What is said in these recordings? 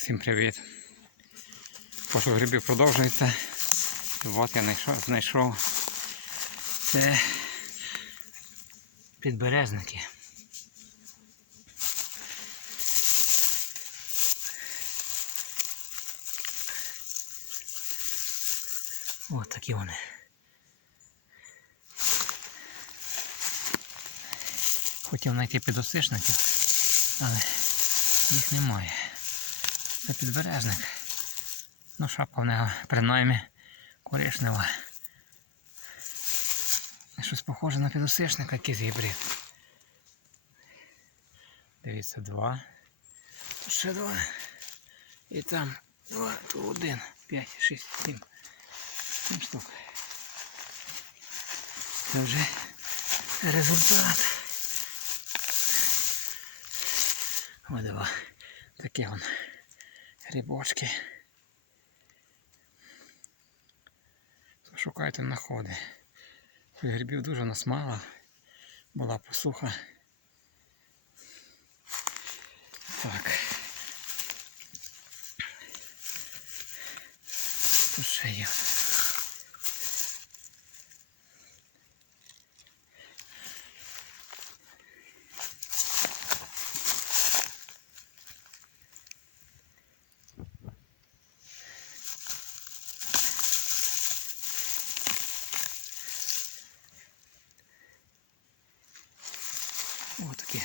Всім привіт. Пошук грибів продовжується. От я знайшов, це підберезники. Ось такі вони. Хотів знайти підосишників, але їх немає. Це підберезник. Ну, шапка в нього принаймні коричнева. Щось похоже на підосишника, якийсь гібрид. Дивіться, два. Тут ще два. І там два, тут один. П'ять, шість, сім. Сім штук. Це вже результат. Ось два. Такі вон грибочки. Шукайте находи. Грибів дуже нас мало. Була посуха. Так. Тут ще є.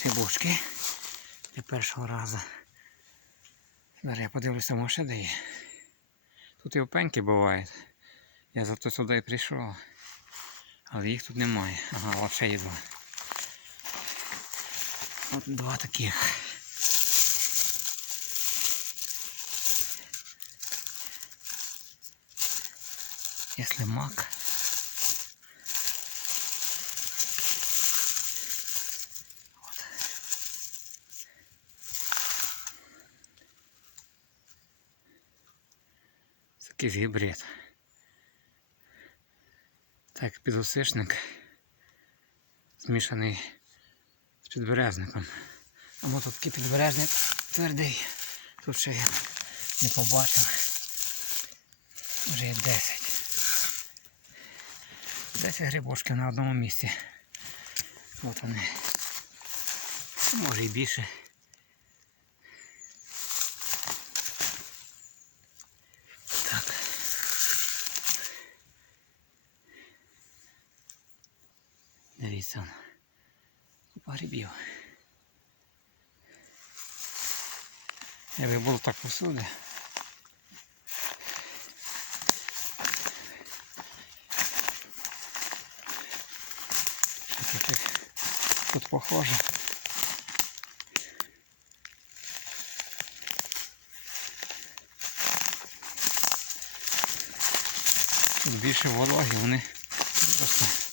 Такі для першого разу. Зараз я подивлюся, може де є. Тут і опеньки бувають. Я зато сюди прийшов. Але їх тут немає. Ага, ще є два. От два таких. Если мак. Якийсь гібрид. Так, підосишник змішаний з підберезником. А тут такий підберезник твердий. Тут ще я не побачив. Вже є 10. 10 грибочків на одному місці. От вони. Може і більше. Он. Купа грибів. Якби було так таке Тут похоже. Тут більше вологи, вони просто.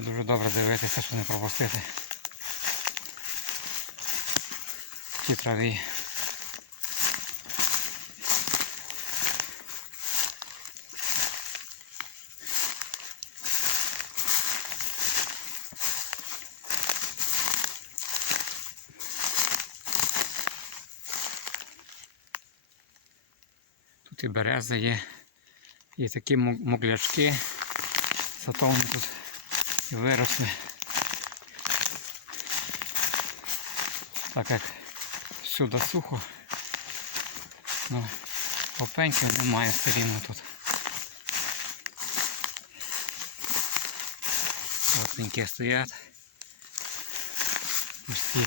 Дуже добре дивитися, щоб не пропустити. Ті траві. Тут і береза є, і такі му- муглячки. Зато тут виросли. Так як всюди сухо, ну, попеньків немає все рівно тут. Опеньки стоять. Усі.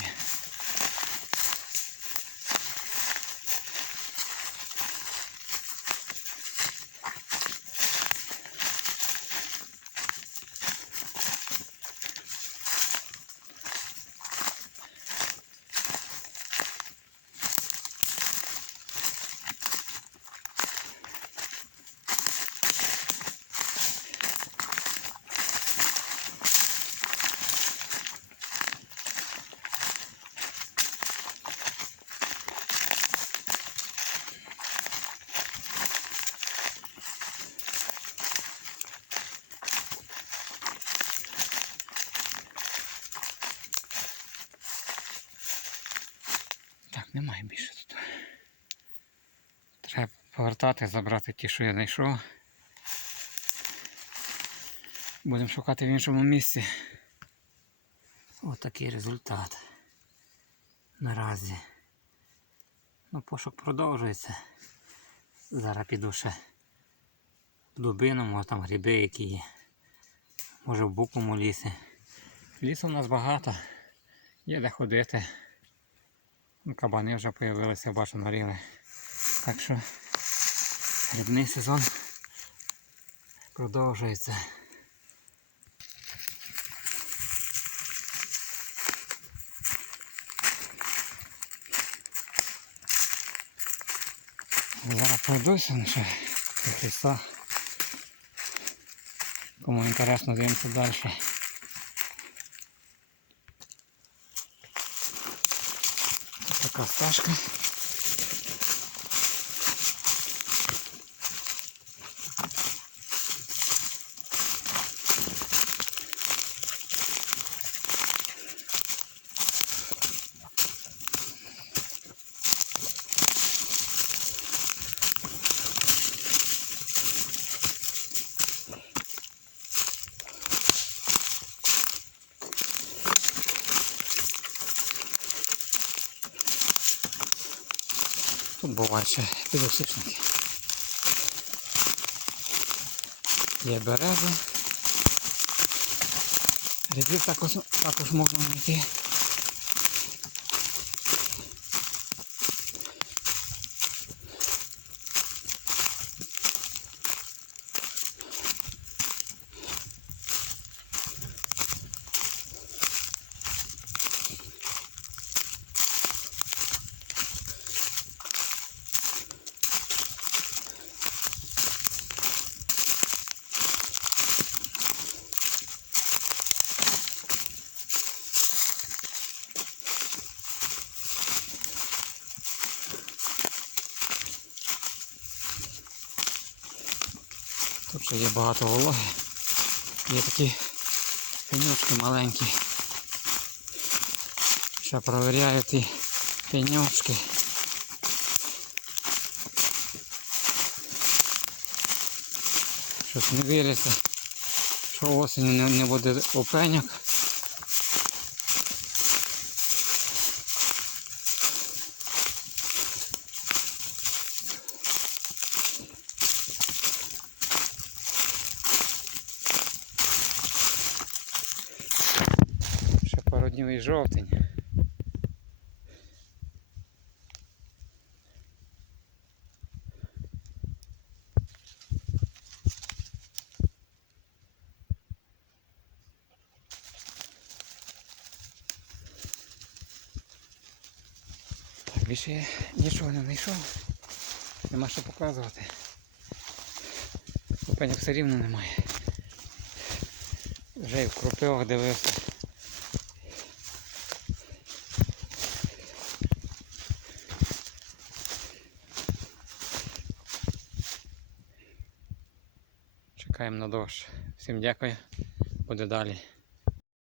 Немає більше тут. Треба повертати, забрати ті, що я знайшов. Будемо шукати в іншому місці. Ось такий результат. Наразі. Ну, пошук продовжується. Зараз піду ще в дубину, може там гриби які є. Може в букому лісі. Лісу у нас багато. Є де ходити. Ну, Кабани вже з'явилися, бачу, наріли. Так що грибний сезон продовжується. Зараз пройдуся ну, ще до ліса. Кому інтересно, дивимося далі. Ось Тут бувають ще підосичники. Є берези. Рядів також, також можна знайти. Тут ще є багато вологи. Є такі пеньочки маленькі. Ще провіряю ті пеньочки. Щось не віриться, що осінь не, буде опеньок. Ще пару днів і жовтень. Більше я нічого не знайшов. Нема що показувати. Опеньок все рівно немає. Вже і в кропивах дивився. Чекаємо на дощ. Всім дякую. Буде далі.